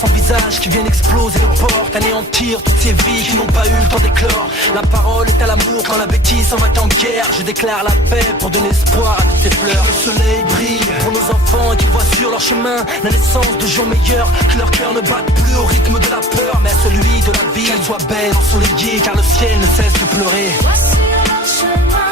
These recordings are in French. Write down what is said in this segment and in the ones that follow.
sans visage qui viennent exploser le port, anéantir toutes ces vies qui n'ont pas eu le temps d'éclore. La parole est à l'amour quand la bêtise s'en va en guerre. Je déclare la paix pour donner espoir à toutes ces fleurs. Le soleil brille pour nos enfants et qu'ils voient sur leur chemin la naissance de jours meilleurs. Que leur cœur ne batte plus au rythme de la peur, mais à celui de la vie. Qu'elle soit belle, ensoleillée, car le ciel ne cesse de pleurer. Voici leur chemin.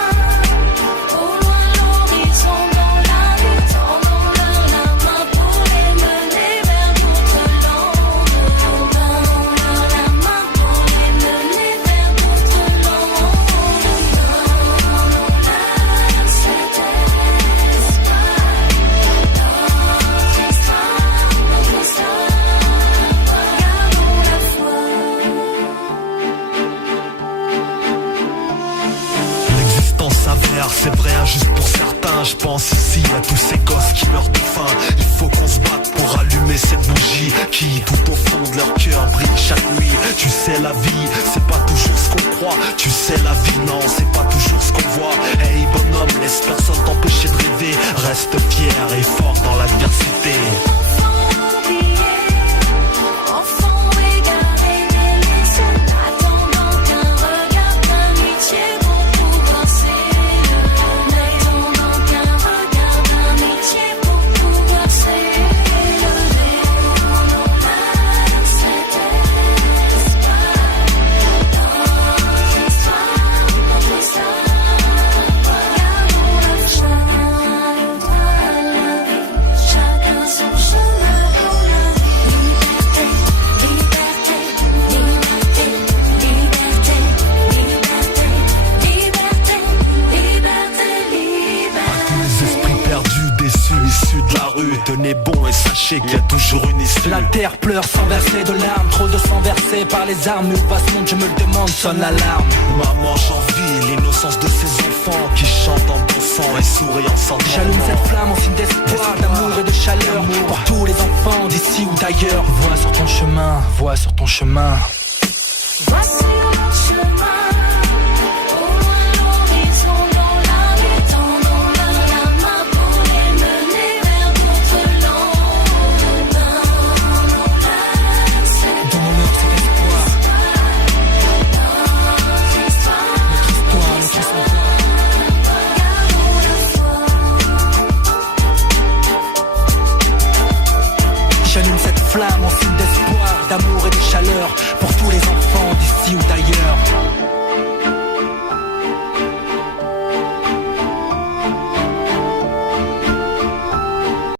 C'est vrai injuste pour certains, je pense ici à tous ces gosses qui meurent de faim. Il faut qu'on se batte pour allumer cette bougie qui tout au fond de leur cœur brille chaque nuit. Tu sais la vie, c'est pas toujours ce qu'on croit. Tu sais la vie, non, c'est pas toujours ce qu'on voit. Hey bonhomme, laisse personne t'empêcher de rêver. Reste fier et fort dans l'adversité. Tenez bon et sachez qu'il y a toujours une issue. La terre pleure sans verser de larmes. Trop de sang versé par les armes. Mais où va ce monde, je me le demande, sonne l'alarme. Maman, j'envie l'innocence de ces enfants qui chantent en dansant et sourient en s'entendant. J'allume cette flamme en signe d'espoir, d'amour et de chaleur pour tous les enfants d'ici ou d'ailleurs. Vois sur ton chemin, vois sur ton chemin.